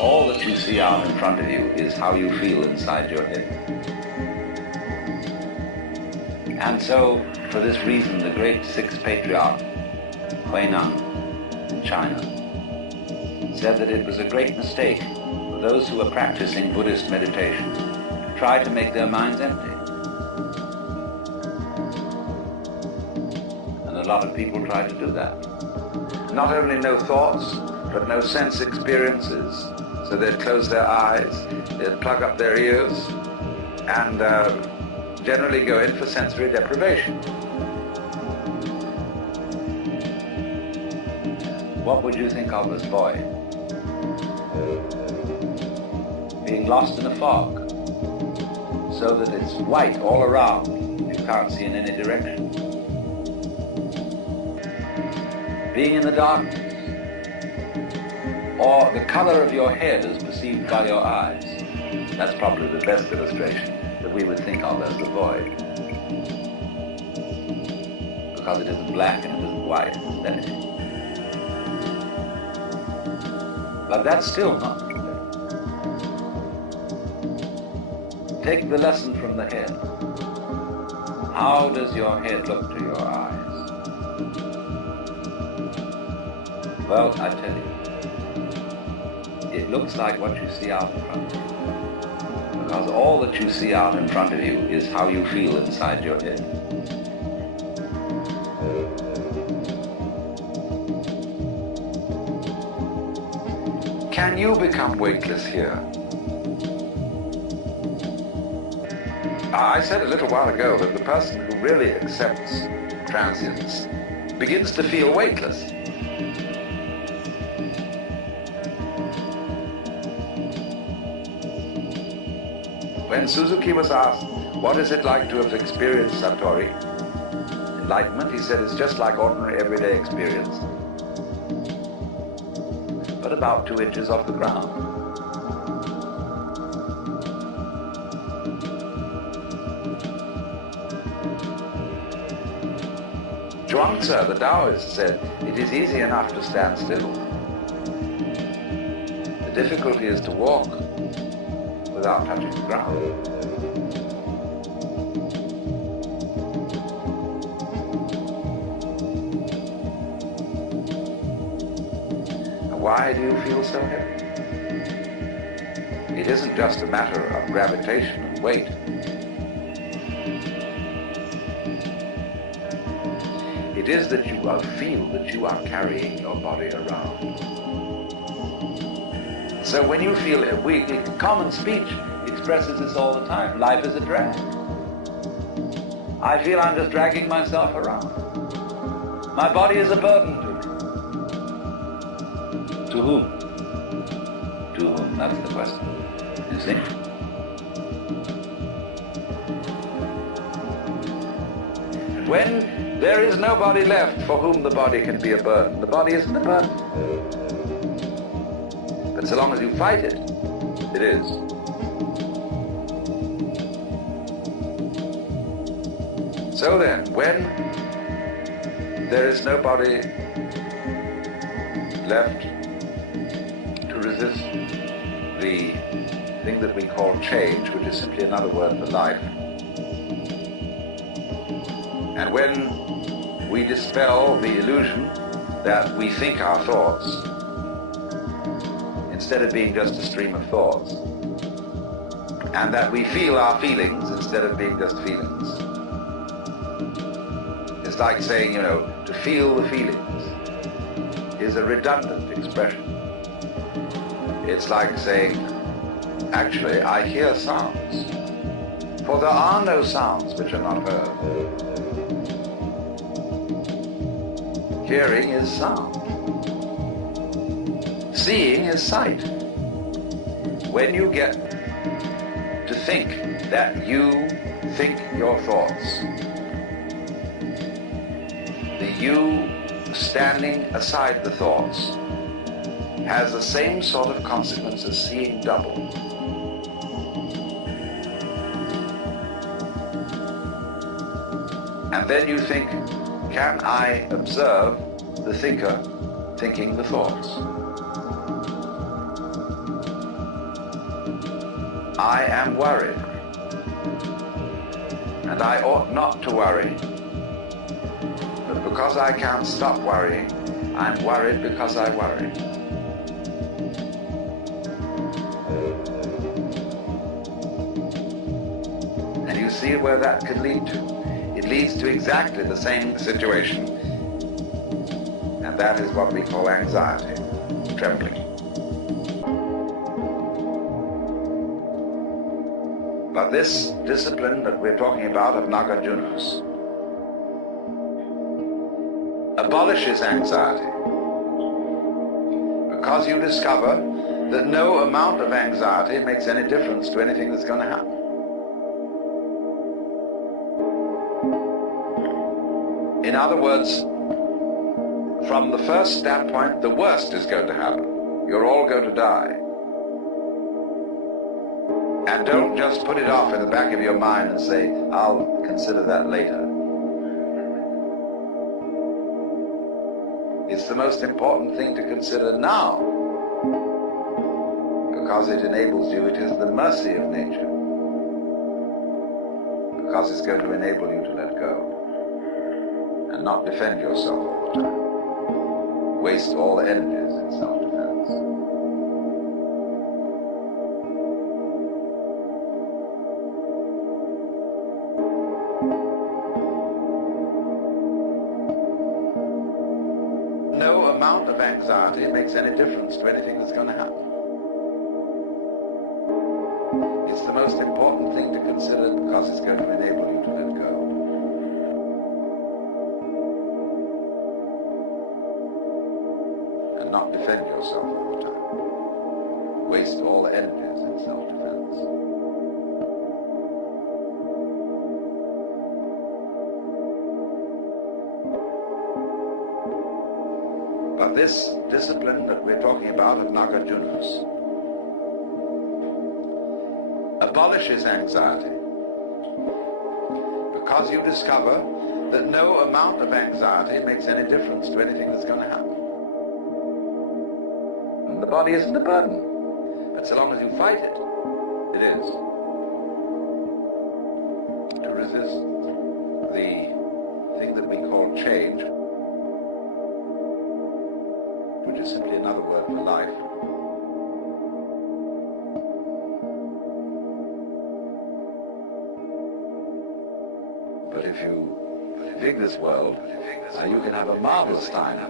All that you see out in front of you is how you feel inside your head. And so, for this reason, the great sixth patriarch, Huineng, in China, said that it was a great mistake for those who are practicing Buddhist meditation to try to make their minds empty. And a lot of people try to do that. Not only no thoughts, but no sense experiences. So they'd close their eyes, they'd plug up their ears, and generally go in for sensory deprivation. What would you think of this boy? Being lost in a fog, so that it's white all around, you can't see in any direction. Being in the darkness, or the color of your head as perceived by your eyes. That's probably the best illustration that we would think of as the void. Because it isn't black and it isn't white, it's anything. But that's still not true. Take the lesson from the head. How does your head look to your eyes? Well, I tell you, it looks like what you see out in front of you. Because all that you see out in front of you is how you feel inside your head. Can you become weightless here? I said a little while ago that the person who really accepts transience begins to feel weightless. When Suzuki was asked, what is it like to have experienced Satori, enlightenment, he said it's just like ordinary everyday experience, but about 2 inches off the ground. Zhuangzi, the Taoist, said, it is easy enough to stand still. The difficulty is to walk without touching the ground. And why do you feel so heavy? It isn't just a matter of gravitation and weight. It is that you feel that you are carrying your body around. So when you feel weak, common speech expresses this all the time. Life is a drag. I feel I'm just dragging myself around. My body is a burden to me. To whom? To whom? That's the question. You see? When there is nobody left for whom the body can be a burden, the body isn't a burden. But so long as you fight it, it is. So then, when there is nobody left to resist the thing that we call change, which is simply another word for life, and when we dispel the illusion that we think our thoughts, instead of being just a stream of thoughts, and that we feel our feelings instead of being just feelings. It's like saying, to feel the feelings is a redundant expression. It's like saying, actually, I hear sounds, for there are no sounds which are not heard. Hearing is sound. Seeing is sight. When you get to think that you think your thoughts, the you standing aside the thoughts has the same sort of consequence as seeing double. And then you think, can I observe the thinker thinking the thoughts? I am worried. And I ought not to worry. But because I can't stop worrying, I'm worried because I worry. And you see where that could lead to. It leads to exactly the same situation. And that is what we call anxiety, trembling. But this discipline that we're talking about of Nagarjunas abolishes anxiety because you discover that no amount of anxiety makes any difference to anything that's going to happen. In other words, from the first standpoint, the worst is going to happen. You're all going to die. And don't just put it off in the back of your mind and say, I'll consider that later. It's the most important thing to consider now, because it enables you. It is the mercy of nature, because it's going to enable you to let go and not defend yourself all the time. Waste all the energies in self-defense. No amount of anxiety makes any difference to anything that's going to happen. It's the most important thing to consider because it's going to enable you to let go. And not defend yourself all the time. Waste all the energies in self-defense. But this discipline that we're talking about of Nagarjunas abolishes anxiety because you discover that no amount of anxiety makes any difference to anything that's going to happen. And the body isn't a burden, but so long as you fight it, it is. To resist the thing that we call change, which is simply another word for life. But if you dig this world, you can have a marvelous time.